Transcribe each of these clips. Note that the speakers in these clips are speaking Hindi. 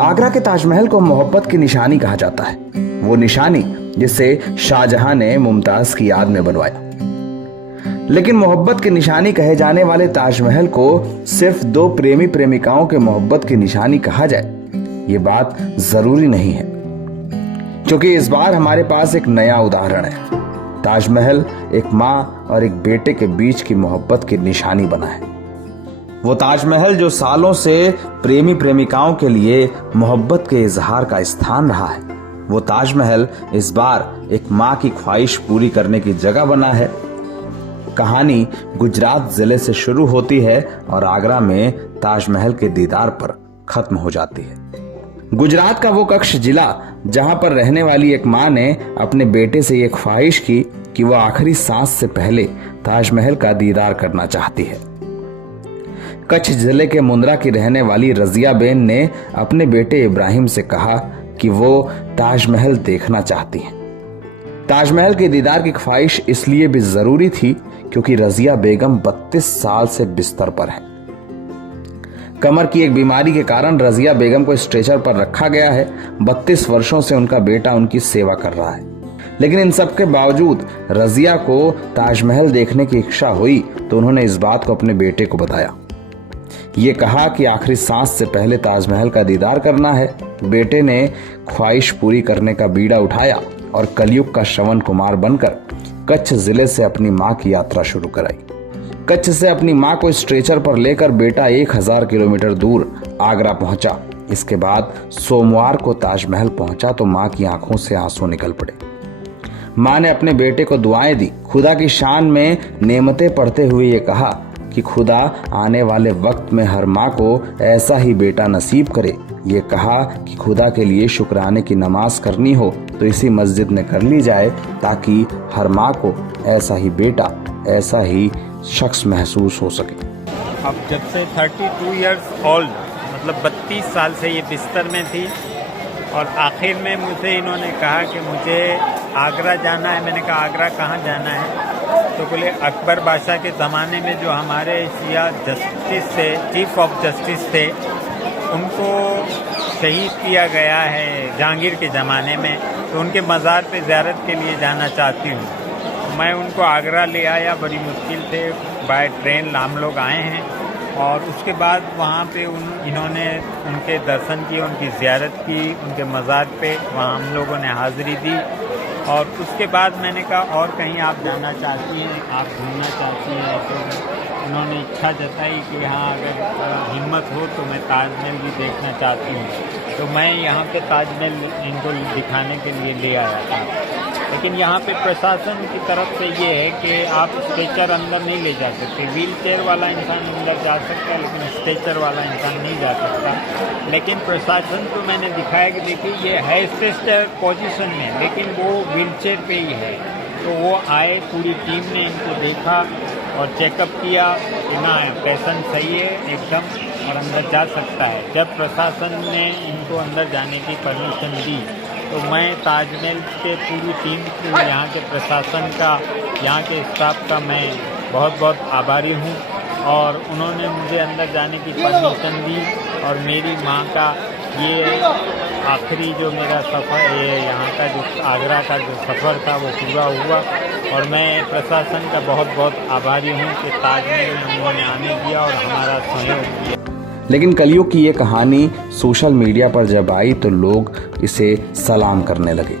आगरा के ताजमहल को मोहब्बत की निशानी कहा जाता है, वो निशानी जिसे शाहजहां ने मुमताज की याद में बनवाया। लेकिन मोहब्बत की निशानी कहे जाने वाले ताजमहल को सिर्फ दो प्रेमी प्रेमिकाओं के मोहब्बत की निशानी कहा जाए, ये बात जरूरी नहीं है, क्योंकि इस बार हमारे पास एक नया उदाहरण है। ताजमहल एक माँ और एक बेटे के बीच की मोहब्बत की निशानी बना है। वो ताजमहल जो सालों से प्रेमी प्रेमिकाओं के लिए मोहब्बत के इजहार का स्थान रहा है, वो ताजमहल इस बार एक माँ की ख्वाहिश पूरी करने की जगह बना है। कहानी गुजरात जिले से शुरू होती है और आगरा में ताजमहल के दीदार पर खत्म हो जाती है। गुजरात का वो कच्छ जिला जहां पर रहने वाली एक माँ ने अपने बेटे से ये ख्वाहिश की कि वह आखिरी सांस से पहले ताजमहल का दीदार करना चाहती है। कच्छ जिले के मुंद्रा की रहने वाली रजिया बेन ने अपने बेटे इब्राहिम से कहा कि वो ताजमहल देखना चाहती हैं। ताजमहल के दीदार की ख्वाहिश इसलिए भी जरूरी थी क्योंकि रजिया बेगम 32 साल से बिस्तर पर है। कमर की एक बीमारी के कारण रजिया बेगम को स्ट्रेचर पर रखा गया है। 32 वर्षों से उनका बेटा उनकी सेवा कर रहा है, लेकिन इन सब के बावजूद रजिया को ताजमहल देखने की इच्छा हुई तो उन्होंने इस बात को अपने बेटे को बताया। ये कहा कि आखिरी सांस से पहले ताजमहल का दीदार करना है। बेटे ने ख्वाहिश पूरी करने का बीड़ा उठाया और कलयुग का श्रवण कुमार बनकर कच्छ जिले से अपनी मां की यात्रा शुरू कराई। कच्छ से अपनी मां को स्ट्रेचर पर लेकर बेटा 1000 किलोमीटर दूर आगरा पहुंचा। इसके बाद सोमवार को ताजमहल पहुंचा तो मां की आंखों से आंसू निकल पड़े। मां ने अपने बेटे को दुआएं दी, खुदा की शान में नेमतें पढ़ते हुए ये कहा कि खुदा आने वाले वक्त में हर माँ को ऐसा ही बेटा नसीब करे। ये कहा कि खुदा के लिए शुक्राने की नमाज करनी हो तो इसी मस्जिद में कर ली जाए, ताकि हर माँ को ऐसा ही बेटा, ऐसा ही शख्स महसूस हो सके। अब जब से 32 इयर्स ओल्ड, मतलब 32 साल से ये बिस्तर में थी और आखिर में मुझे इन्होंने कहा कि मुझे आगरा जाना है। मैंने कहा आगरा कहाँ जाना है? तो बोले अकबर बादशाह के ज़माने में जो हमारे शिया जस्टिस थे, चीफ ऑफ जस्टिस थे, उनको शहीद किया गया है जहांगीर के ज़माने में, तो उनके मज़ार पे ज़ियारत के लिए जाना चाहती हूँ। मैं उनको आगरा ले आया, बड़ी मुश्किल से बाय ट्रेन हम लोग आए हैं और उसके बाद वहाँ पे इन्होंने उनके दर्शन किए, उनकी ज़ियारत की, उनके मज़ार पे वहाँ हम लोगों ने हाज़िरी दी। और उसके बाद मैंने कहा और कहीं आप जाना चाहती हैं, आप घूमना चाहती हैं? तो उन्होंने इच्छा जताई कि हाँ अगर हिम्मत हो तो मैं ताजमहल भी देखना चाहती हूँ। तो मैं यहाँ पे ताजमहल इनको दिखाने के लिए ले आया था। लेकिन यहाँ पे प्रशासन की तरफ से ये है कि आप स्ट्रेचर अंदर नहीं ले जा सकते। व्हील चेयर वाला इंसान अंदर जा सकता है, लेकिन स्ट्रेचर वाला इंसान नहीं जा सकता। लेकिन प्रशासन को मैंने दिखाया कि देखिए ये है स्ट्रेचर पोजीशन में, लेकिन वो व्हील चेयर पे ही है। तो वो आए, पूरी टीम ने इनको देखा और चेकअप किया कि ना पेशेंट सही है एकदम और अंदर जा सकता है। जब प्रशासन ने इनको अंदर जाने की परमिशन दी तो मैं ताजमहल के पूरी टीम को, यहाँ के प्रशासन का, यहाँ के स्टाफ का मैं बहुत बहुत आभारी हूँ। और उन्होंने मुझे अंदर जाने की परमिशन दी और मेरी माँ का ये आखिरी जो मेरा सफ़र, ये यहाँ का जो आगरा का जो सफ़र था वो पूरा हुआ। और मैं प्रशासन का बहुत बहुत आभारी हूँ कि ताजमहल में उन्होंने आने दिया और हमारा सहयोग किया। लेकिन कलयुग की ये कहानी सोशल मीडिया पर जब आई तो लोग इसे सलाम करने लगे।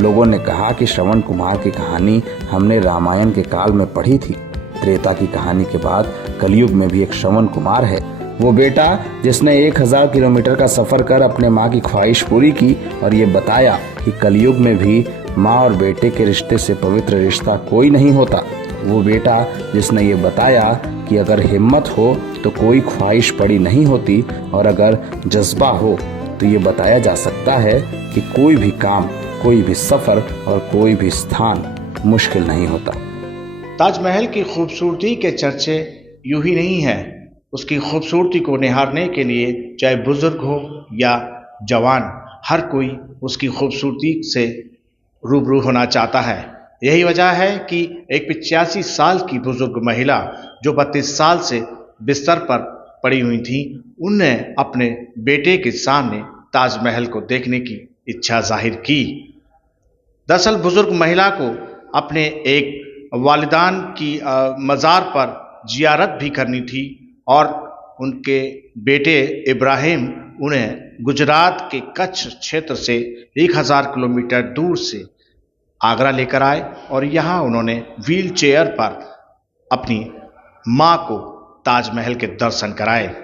लोगों ने कहा कि श्रवण कुमार की कहानी हमने रामायण के काल में पढ़ी थी। त्रेता की कहानी के बाद कलयुग में भी एक श्रवण कुमार है, वो बेटा जिसने 1000 किलोमीटर का सफर कर अपने माँ की ख्वाहिश पूरी की और ये बताया कि कलयुग में भी माँ और बेटे के रिश्ते से पवित्र रिश्ता कोई नहीं होता। वो बेटा जिसने ये बताया कि अगर हिम्मत हो तो कोई ख्वाहिश बड़ी नहीं होती और अगर जज्बा हो तो ये बताया जा सकता है कि कोई भी काम, कोई भी सफर और कोई भी स्थान मुश्किल नहीं होता। ताजमहल की खूबसूरती के चर्चे यूं ही नहीं है। उसकी खूबसूरती को निहारने के लिए चाहे बुजुर्ग हो या जवान, हर कोई उसकी खूबसूरती से रूबरू होना चाहता है। यही वजह है कि एक 85 साल की बुजुर्ग महिला जो 32 साल से बिस्तर पर पड़ी हुई थीं, उनने अपने बेटे के सामने ताजमहल को देखने की इच्छा जाहिर की। दरअसल बुजुर्ग महिला को अपने एक वालिदान की मज़ार पर जियारत भी करनी थी और उनके बेटे इब्राहिम उन्हें गुजरात के कच्छ क्षेत्र से 1000 किलोमीटर दूर से आगरा लेकर आए और यहाँ उन्होंने व्हील चेयर पर अपनी माँ को ताजमहल के दर्शन कराए।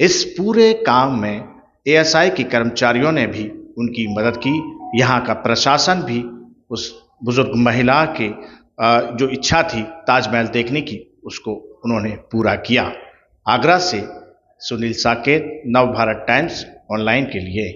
इस पूरे काम में एएसआई के कर्मचारियों ने भी उनकी मदद की। यहाँ का प्रशासन भी उस बुजुर्ग महिला के जो इच्छा थी ताजमहल देखने की, उसको उन्होंने पूरा किया। आगरा से सुनील साकेत, नवभारत टाइम्स ऑनलाइन के लिए।